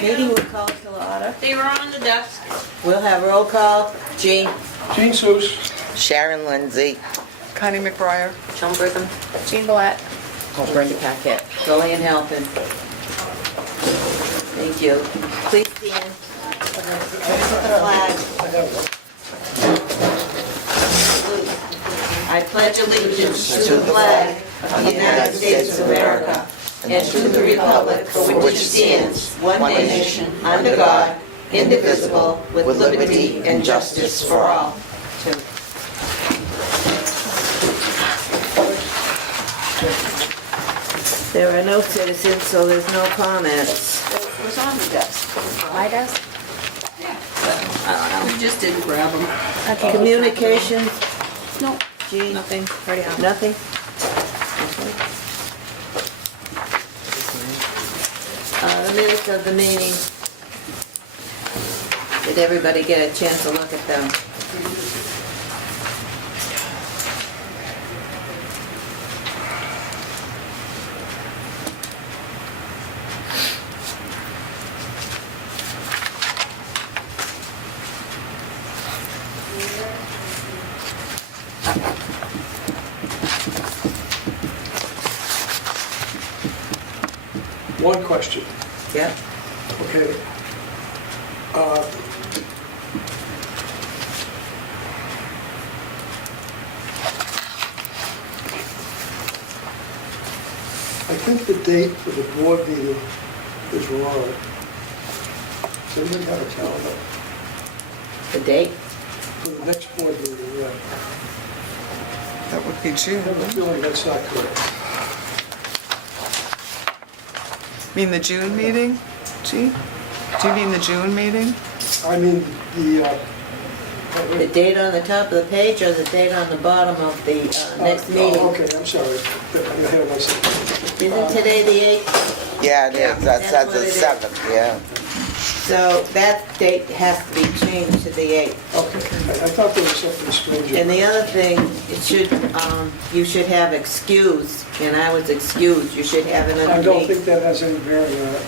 Meeting will call to order. They were on the desk. We'll have roll call. Jean? Gene Seuss. Sharon Lindsay. Connie McBriar. John Brigham. Jean Blatt. Oh, Brenda Paquette. Julian Halpin. Thank you. Please stand. Flag. I pledge allegiance to the flag of the United States of America and to the republic for which it stands, one nation, under God, indivisible, with liberty and justice for all. There are no citizens, so there's no comments. It was on the desk. My desk? We just didn't grab them. Okay. Communications, No. Jean? Nothing. Already on. Nothing? The minutes of the meeting. Did everybody get a chance to look at them? One question, Yep. okay? I think the date for the board meeting is wrong. Does anybody have a calendar? The date? For the next board meeting, yeah. That would be I June. have a feeling that's not correct. Mean the June meeting? Gee? Do you mean the June meeting? I mean, The date on the top of the page or the date on the bottom of the next meeting? Oh, okay, I'm sorry. I'm ahead of myself. Isn't today the 8th? Yeah, it is. That That's says what the it is. 7th, yeah. So that date has to be changed to the 8th. Okay, I thought there was something strange. And the other thing, it should, you should have excused, and I was excused. You should have it I don't underneath. think that has any bearing on it.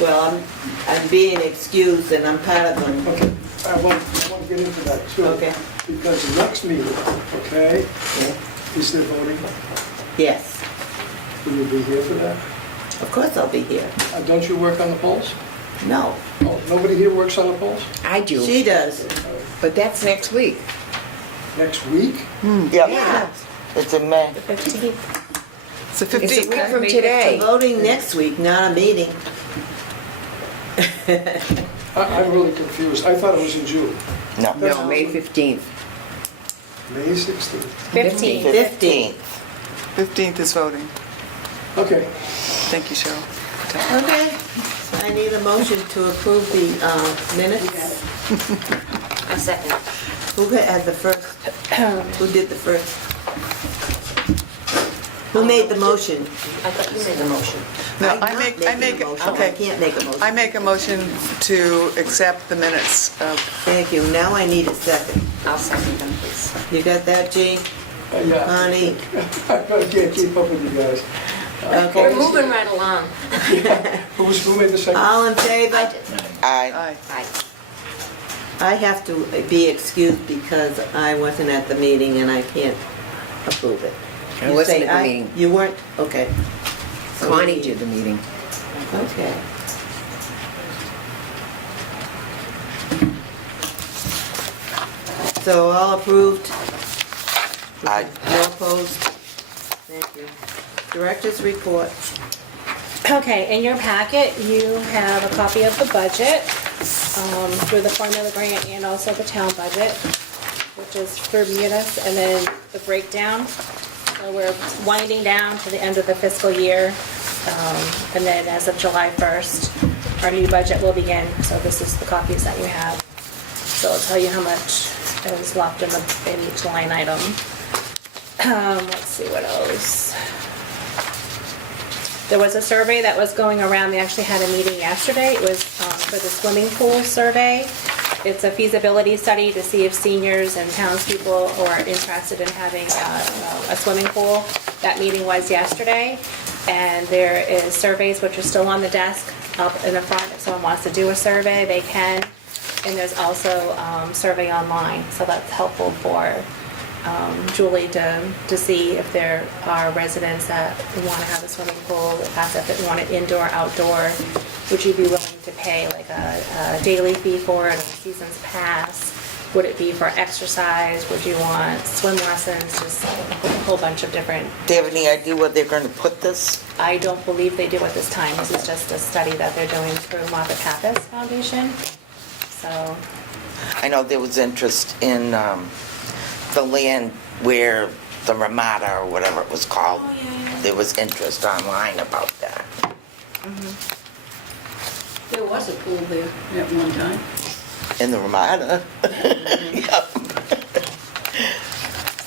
Well, I'm being excused and I'm part of them. Okay, I want to get into that too. Okay. Because the next meeting, okay, is there voting? Yes, Will you be here for that? of course I'll be here. Don't you work on the polls? No, Oh, nobody here works on the polls? I do. she does. But that's next week. Next week? Yep. Yeah. It's in May. 15th. It's the It's a 15th. week from The today. voting next week, not a meeting. I'm really confused. I thought it was in June. No. No, May 15th. May 16th. 15th. 15th. 15th is voting. Okay, Thank you, Cheryl. Okay, I need a motion to approve the minutes. A second. Who had the first? Who did the first? Who made the motion? I thought you made the motion. No, I'm I not make, making a motion. I okay. can't make a motion. I make a motion to accept the minutes of, Thank you. Now I need a second. I'll second them, please. You got that, Jean? yeah, Honey? I can't keep up with you guys. We're Okay. moving right along. Who made the second? All in favor? I did. Aye. aye. Aye. I have to be excused because I wasn't at the meeting and I can't approve it. I You wasn't say at the aye? meeting. You weren't? Okay. So Connie we- did the meeting. Okay. So all approved? Aye. No opposed? Thank you. Director's report. Okay, in your packet, you have a copy of the budget through the formula grant and also the town budget, which is for Munis, and then the breakdown. So we're winding down to the end of the fiscal year, and then as of July 1st, our new budget will begin. So this is the copies that you have. So it'll tell you how much is left in each line item. Let's see what else. There was a survey that was going around. We actually had a meeting yesterday. It was for the swimming pool survey. It's a feasibility study to see if seniors and townspeople are interested in having a swimming pool. That meeting was yesterday. And there is surveys which are still on the desk up in the front. If someone wants to do a survey, they can. And there's also survey online, so that's helpful for Julie to see if there are residents that want to have a swimming pool, ask if they want it indoor, outdoor. Would you be willing to pay like a daily fee for it, a season's pass? Would it be for exercise? Would you want swim lessons? Just a whole bunch of different. Do you have any idea where they're going to put this? I don't believe they do at this time. This is just a study that they're doing through Martha Pappas Foundation. So, I know there was interest in the land where the Ramada or whatever it was called. Oh, yeah. There was interest online about that. There was a pool there at one time. In the Ramada? Yep.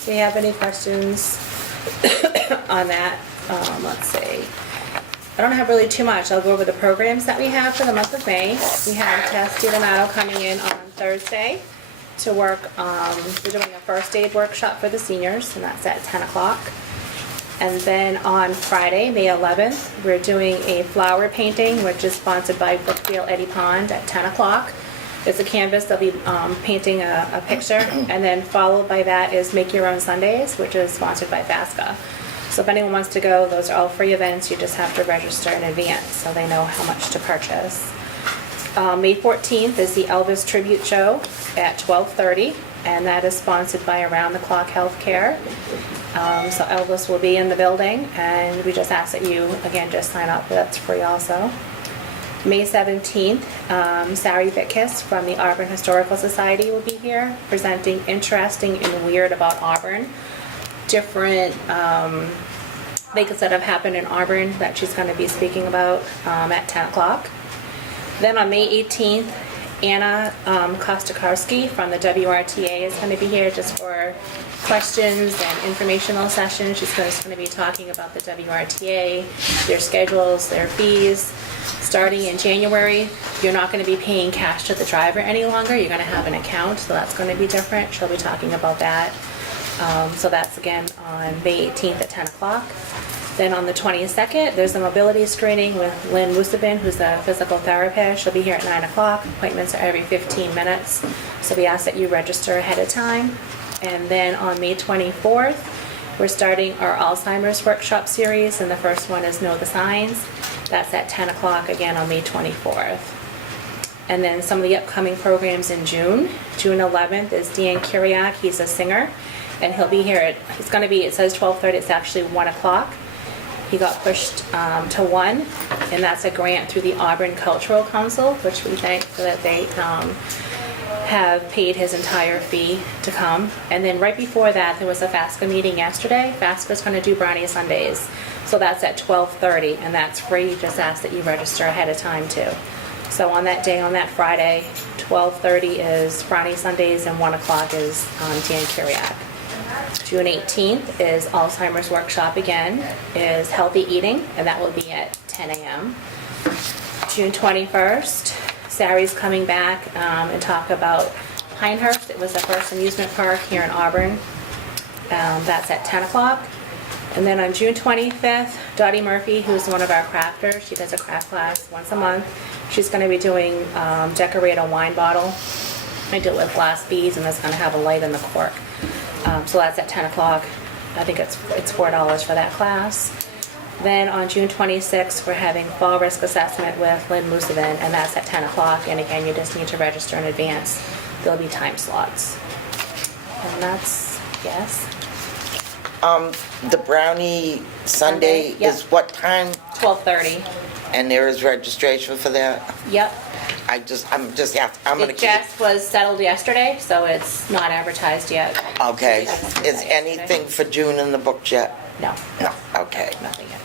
do you have any questions on that? Let's see. I don't have really too much. I'll go over the programs that we have for the month of May. We have Tess DiDonato coming in on Thursday to work. We're doing a first aid workshop for the seniors, and that's at 10 o'clock. And then on Friday, May 11th, we're doing a flower painting, which is sponsored by Brookfield Eddy Pond at 10 o'clock. It's a canvas. They'll be painting a picture. And then followed by that is Make Your Own Sundays, which is sponsored by FASCA. So if anyone wants to go, those are all free events. You just have to register in advance so they know how much to purchase. May 14th is the Elvis Tribute Show at 12:30, and that is sponsored by Around the Clock Healthcare. So Elvis will be in the building, and we just ask that you, again, just sign up. That's free also. May 17th, Sari Vitkus from the Auburn Historical Society will be here presenting Interesting and Weird About Auburn. Different things that have happened in Auburn that she's going to be speaking about at 10 o'clock. Then on May 18th, Anna Kostakarski from the WRTA is going to be here just for questions and informational sessions. She's just going to be talking about the WRTA, their schedules, their fees. Starting in January, you're not going to be paying cash to the driver any longer. You're going to have an account, so that's going to be different. She'll be talking about that. So that's again on May 18th at 10 o'clock. Then on the 22nd, there's a mobility screening with Lynn Musabin, who's a physical therapist. She'll be here at 9 o'clock. Appointments are every 15 minutes. So we ask that you register ahead of time. And then on May 24th, we're starting our Alzheimer's workshop series, and the first one is Know the Signs. That's at 10 o'clock again on May 24th. And then some of the upcoming programs in June. June 11th is Dan Kiriak. He's a singer. And he'll be here it's going to be, it says 12:30, it's actually 1 o'clock. He got pushed to 1, and that's a grant through the Auburn Cultural Council, which we thank that they have paid his entire fee to come. And then right before that, there was a FASCA meeting yesterday. FASCA's going to do Brownie Sundays. So that's at 12:30, and that's free. Just ask that you register ahead of time too. So on that day, on that Friday, 12:30 is Brownie Sundays, and 1 o'clock is Dan Kiriak. June 18th is Alzheimer's workshop again, is healthy eating, and that will be at 10 a.m. June 21st, Sari's coming back and talk about Pinehurst. It was the first amusement park here in Auburn. That's at 10 o'clock. And then on June 25th, Dottie Murphy, who's one of our crafters, she does a craft class once a month. She's going to be doing decorate a wine bottle. I do it with glass beads, and that's going to have a light in the cork. So that's at 10 o'clock. I think it's $4 for that class. Then on June 26th, we're having fall risk assessment with Lynn Musabin, and that's at 10 o'clock. And again, you just need to register in advance. There'll be time slots. And that's, yes? The Brownie Sunday Yep. is what time? 12:30. And there is registration for that? Yep. I'm just I'm gonna It keep. just was settled yesterday, so it's not advertised yet. Okay. Yes, Is anything for June in the books yet? No, No. Okay. nothing yet.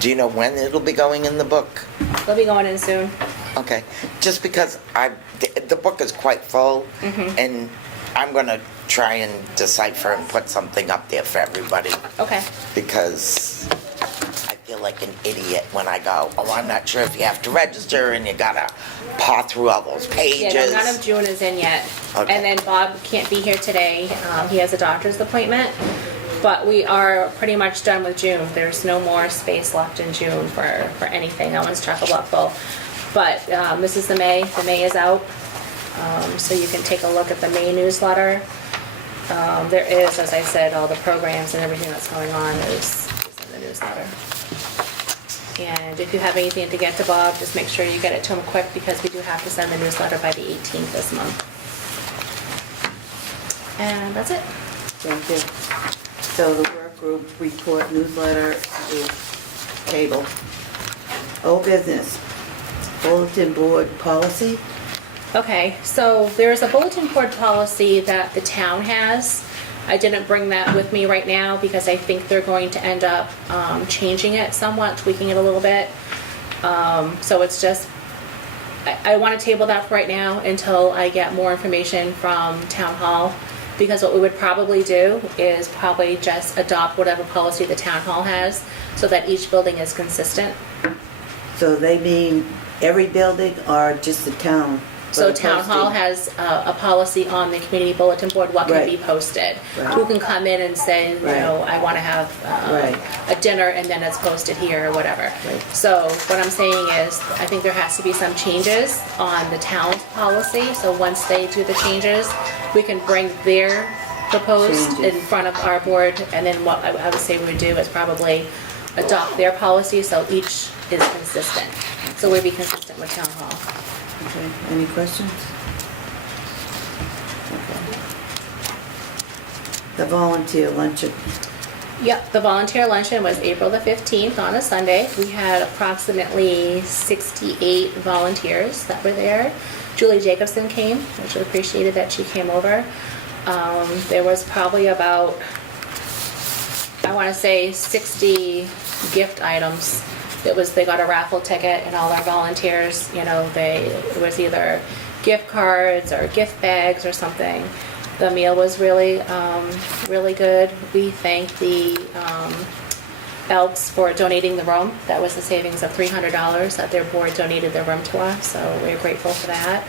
Do you know when it'll be going in the book? They'll be going in soon. Okay. Just because the book is quite full, and I'm gonna try and decipher and put something up there for everybody Okay. because I feel like an idiot when I go, oh, I'm not sure if you have to register and you gotta paw through all those pages. Yeah, no, none of June is in yet. Okay. And then Bob can't be here today. He has a doctor's appointment. But we are pretty much done with June. There's no more space left in June for anything. That one's chock-a-block full. But this is the May is out, so you can take a look at the May newsletter. There is, as I said, all the programs and everything that's going on is in the newsletter. And if you have anything to get to Bob, just make sure you get it to him quick, because we do have to send the newsletter by the 18th this month. And that's it. Thank you. So the work group report newsletter is tabled. Old business, bulletin board policy. Okay, so there's a bulletin board policy that the town has. I didn't bring that with me right now because I think they're going to end up changing it somewhat, tweaking it a little bit. So it's just, I want to table that for right now until I get more information from town hall. Because what we would probably do is probably just adopt whatever policy the town hall has so that each building is consistent. So they mean every building or just the town? So For the town hall posting? has a policy on the community bulletin board, what can be Right. posted. Right. Who can come in and say, you know, I want to have Right. a dinner and then it's posted here or whatever. Right. So what I'm saying is, I think there has to be some changes on the town's policy. So once they do the changes, we can bring their proposed Changes. in front of our board. And then what I would say we would do is probably adopt their policy so each is consistent. So we'd be consistent with town hall. Okay, any questions? Okay. The volunteer luncheon. Yep, the volunteer luncheon was April the 15th on a Sunday. We had approximately 68 volunteers that were there. Julie Jacobson came, which we appreciated that she came over. There was probably about, I want to say 60 gift items. They got a raffle ticket, and all our volunteers, you know, it was either gift cards or gift bags or something. The meal was really, really good. We thank the Elks for donating the room. That was the savings of $300 that their board donated their room to us, so we're grateful for that.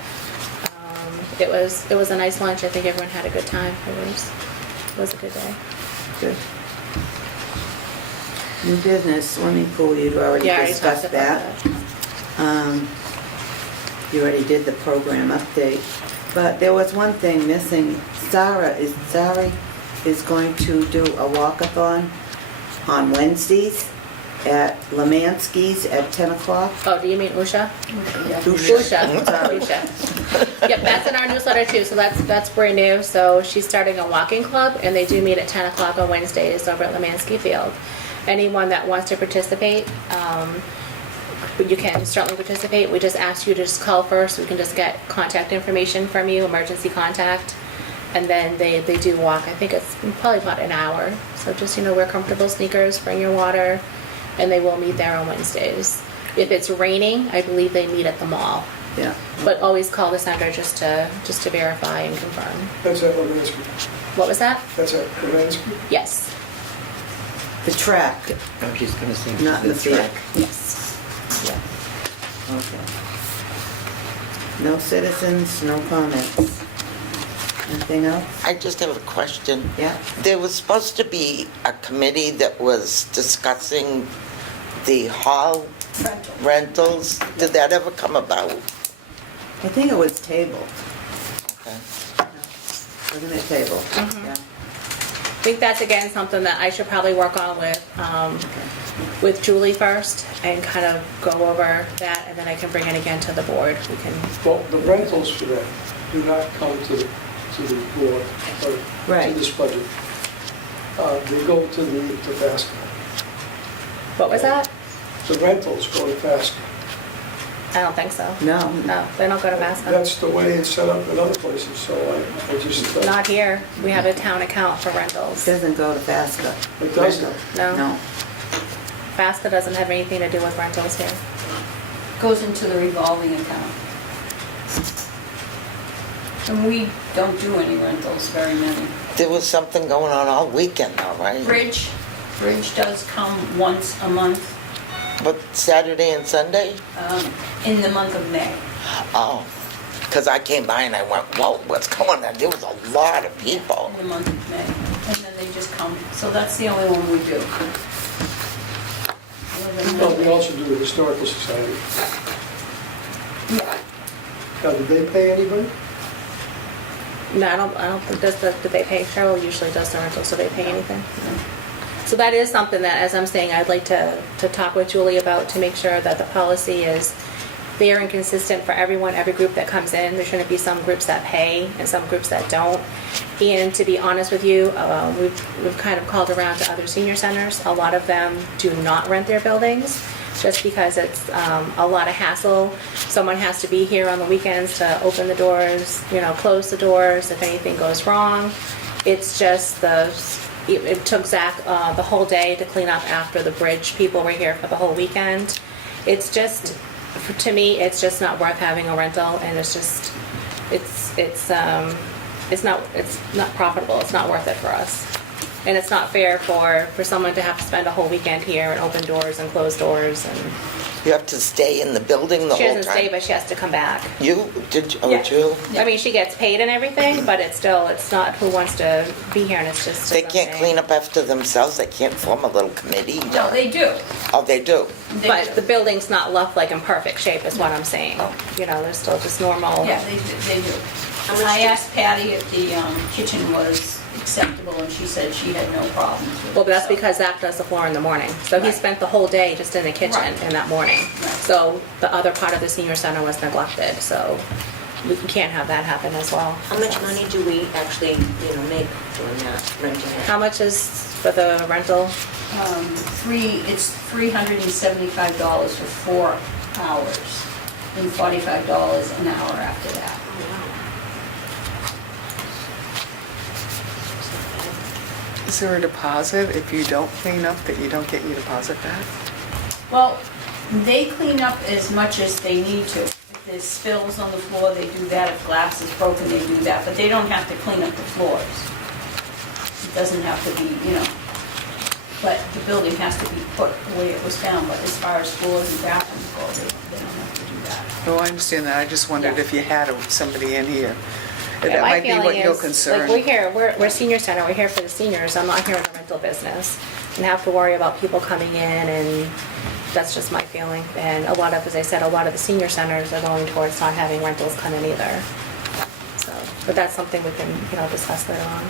It was a nice lunch. I think everyone had a good time. It was a good day. Good. New business, swimming pool, you'd already Yeah, I already talked discussed about that. You already did the program update, but there was one thing missing. Zara is going to do a walkathon on Wednesdays at Lemansky's at 10 o'clock. Oh, do you mean Usha? Usha. Usha. Yep, that's in our newsletter too, so that's brand new. So she's starting a walking club, and they do meet at 10 o'clock on Wednesdays over at Lemansky Field. Anyone that wants to participate, you can certainly participate. We just ask you to just call first. We can just get contact information from you, emergency contact, and then they do walk. I think it's probably about an hour. So just, you know, wear comfortable sneakers, bring your water, and they will meet there on Wednesdays. If it's raining, I believe they meet at the mall. Yeah. But always call the center just to verify and confirm. That's at Lemansky. What was that? That's at Lemansky. Yes. The track, I was just gonna say. not in the field. track. Yes. Yeah. Okay. No citizens, no comments. Anything else? I just have a question. Yeah? There was supposed to be a committee that was discussing the hall rentals. Did that ever come about? I think it was tabled. Okay. Wasn't it tabled? Yeah. I think that's again something that I should probably work on with Julie first and kind of go over that, and then I can bring it again to the board. We can. Well, the rentals for that do not come to the board or Right. to this budget. They go to FASCA. What was that? The rentals go to FASCA. I don't think so. No. No, they don't go to Bascom. That's the way it's set up in other places, so I just... Not here. We have a town account for It rentals. doesn't go to FASCA. It doesn't. No. No. FASTA doesn't have anything to do with rentals here. Goes into the revolving account. And we don't do any rentals, very many. There was something going on all weekend though, right? Bridge does come once a month, But Saturday and Sunday? in the month of May. Oh, because I came by and I went, whoa, what's going on? There was a lot of people. In the month of May, and then they just come. So that's the only one we do. Other than Well, we that, also do the Historical Society. Now, do they pay anybody? No, I don't think do they pay, Cheryl usually does the rental, so they pay anything. So that is something that, as I'm saying, I'd like to talk with Julie about to make sure that the policy is fair and consistent for everyone, every group that comes in. There shouldn't be some groups that pay and some groups that don't. And to be honest with you, we've kind of called around to other senior centers. A lot of them do not rent their buildings just because it's a lot of hassle. Someone has to be here on the weekends to open the doors, close the doors if anything goes wrong. It's just it took Zach the whole day to clean up after the bridge people were here for the whole weekend. It's just, to me, it's just not worth having a rental, and it's not profitable. It's not worth it for us. And it's not fair for someone to have to spend a whole weekend here and open doors and close doors. And You have to stay in the building the she whole doesn't stay, time? but she has to come back. You, did, oh, Yeah. Jill? I mean, she gets paid and everything, but it's not who wants to be here, and it's just. They can't clean up after themselves? They can't form a little committee? No, they do. Oh, they do? They But do. the building's not left like in perfect shape, is what I'm saying. There's still just normal. Yeah, they do. I asked Patty if the kitchen was acceptable, and she said she had no problems with it. Well, but that's so- because Zach does the floor in the morning. So he Right. spent the whole day just in the kitchen Right. in that morning. Right. So the other part of the senior center was neglected, so we can't have that happen as well. How much money do we actually, make doing that, renting it? How much is for the rental? It's $375 for 4 hours, and $45 an hour after that. Is there a deposit if you don't clean up that you don't get your deposit back? Well, they clean up as much as they need to. If there's spills on the floor, they do that. If glass is broken, they do that. But they don't have to clean up the floors. It doesn't have to be, but the building has to be put the way it was found. But as far as floors and bathrooms go, they don't have to do that. No, I understand that. I just wondered Yeah. if you had somebody in here. Yeah, That my might be what feeling you're is, concerned. we're senior center, we're here for the seniors, I'm not here in the rental business. And have to worry about people coming in, and that's just my feeling. And as I said, a lot of the senior centers are going towards not having rentals come in either. So, but that's something we can, discuss later on.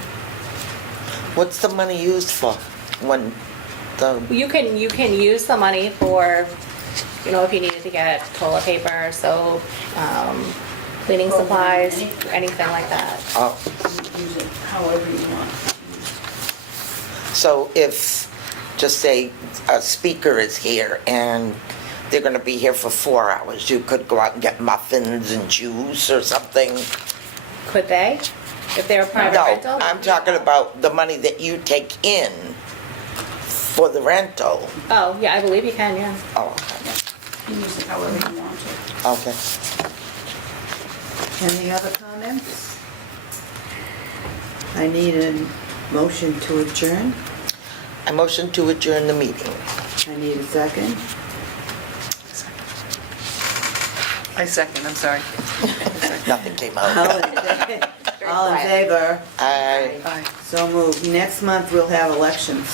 What's the money used for? When the, You can use the money for, if you needed to get toilet paper, soap, cleaning Program, supplies, anything like that. oh, Use it however you want. so if, just say, a speaker is here and they're gonna be here for 4 hours, you could go out and get muffins and juice or something? Could they? If they're a private No, rental? I'm talking about the money that you take in for the rental. Oh, yeah, I believe you can, yeah. Oh, You use it however you want to. okay. Any other comments? I need a motion to adjourn. I motion to adjourn the meeting. I need a second. I second, I'm sorry. Nothing came All out. in favor? I, Aye. So moved. Next month, we'll have elections.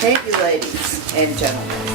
Thank you, ladies and gentlemen.